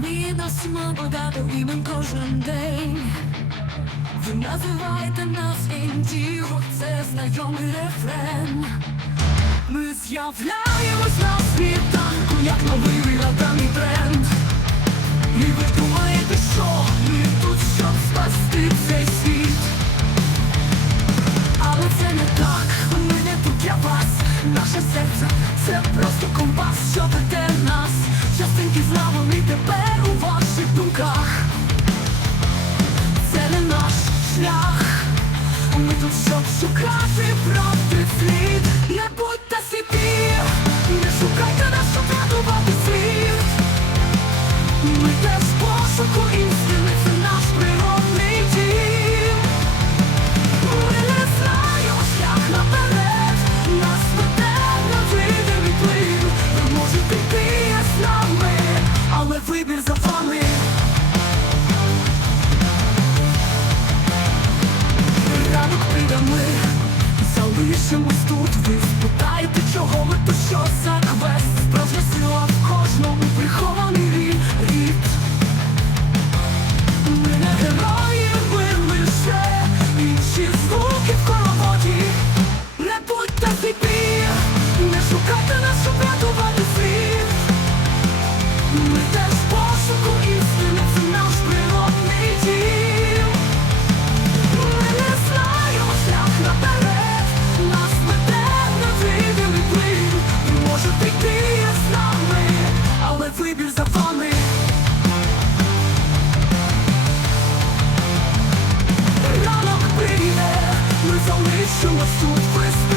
Ми носимо багато імен кожен день. Ви називаєте нас індіго, це знайомий рефрен. Ми з'являємось на світанку, як новий вигаданий тренд. І ви думаєте, що ми тут, щоб спасти цей світ. Але це не так, ми не тут для вас. Наше серце це просто компас, що веде нас. Частинки з нами правди слід. Не будьте сліпі, не шукайте нас, щоб рятувати світ. Ми теж пошуку істини, це наш природний дім. Нас веде. Ви можете йти з нами, але вибір за залишимось тут. Ви залишимось тут. Ви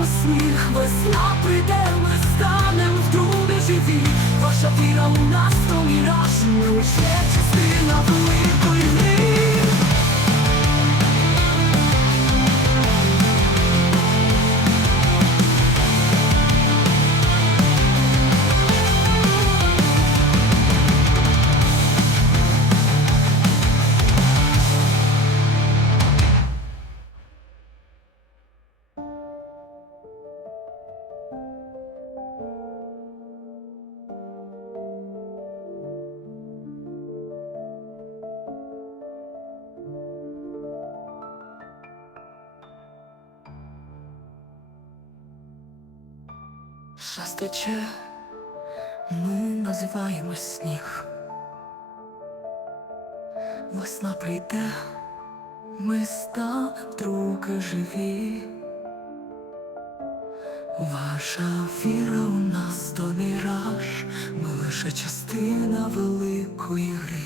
називаємо сміх, весна прийде, ми в друге живі. Ваша віра у нас Час ми називаємо сніг. Весна прийде, ми станем вдруге живі. Ваша віра у нас то міраж, ми лише частина великої гри.